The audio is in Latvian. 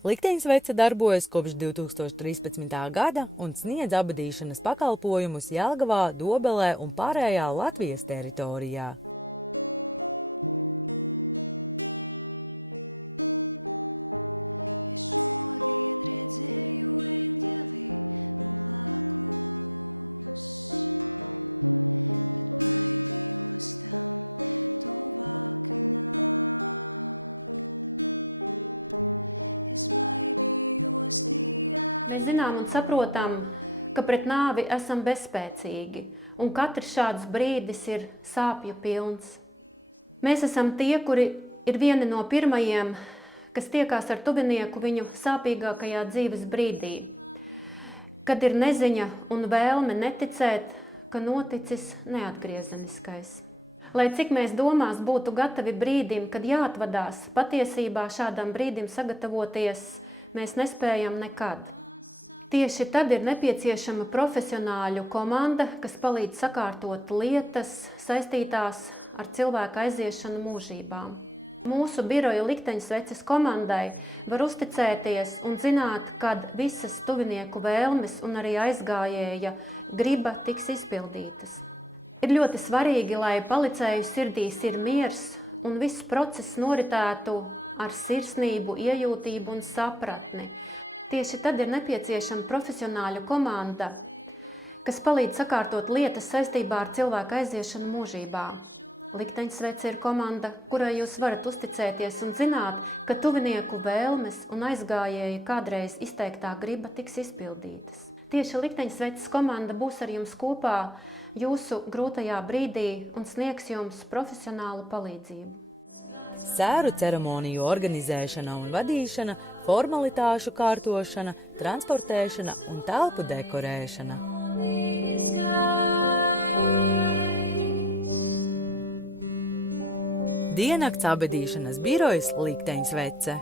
Likteņsvece darbojas kopš 2013. gada un sniedz abadīšanas pakalpojumus Jelgavā, Dobelē un pārējā Latvijas teritorijā. Mēs zinām un saprotam, ka pret nāvi esam bezspēcīgi, un katrs šāds brīdis ir sāpju pilns. Mēs esam tie, kuri ir vieni no pirmajiem, kas tiekās ar tuvinieku viņu sāpīgākajā dzīves brīdī, kad ir neziņa un vēlme neticēt, ka noticis neatgriezeniskais. Lai cik mēs domās būtu gatavi brīdim, kad jāatvadās, patiesībā šādam brīdim sagatavoties mēs nespējam nekad. Tieši tad ir nepieciešama profesionāļu komanda, kas palīdz sakārtot lietas saistītās ar cilvēku aiziešanu mūžībām. Mūsu biroja Likteņsveces komandai var uzticēties un zināt, kad visas tuvinieku vēlmes un arī aizgājēja griba tiks izpildītas. Ir ļoti svarīgi, lai palicēju sirdīs ir miers un viss process noritētu ar sirsnību, iejūtību un sapratni. Tieši tad ir nepieciešama profesionāļu komanda, kas palīdz sakārtot lietas saistībā ar cilvēku aiziešanu mūžībā. Likteņsvece ir komanda, kurai jūs varat uzticēties un zināt, ka tuvinieku vēlmes un aizgājēja kādreiz izteiktā griba tiks izpildītas. Tieši Likteņsveces komanda būs ar jums kopā jūsu grūtajā brīdī un sniegs jums profesionālu palīdzību. Sēru ceremoniju organizēšana un vadīšana, formalitāšu kārtošana, transportēšana un telpu dekorēšana. Diennakts abadīšanas birojas Likteņsvece.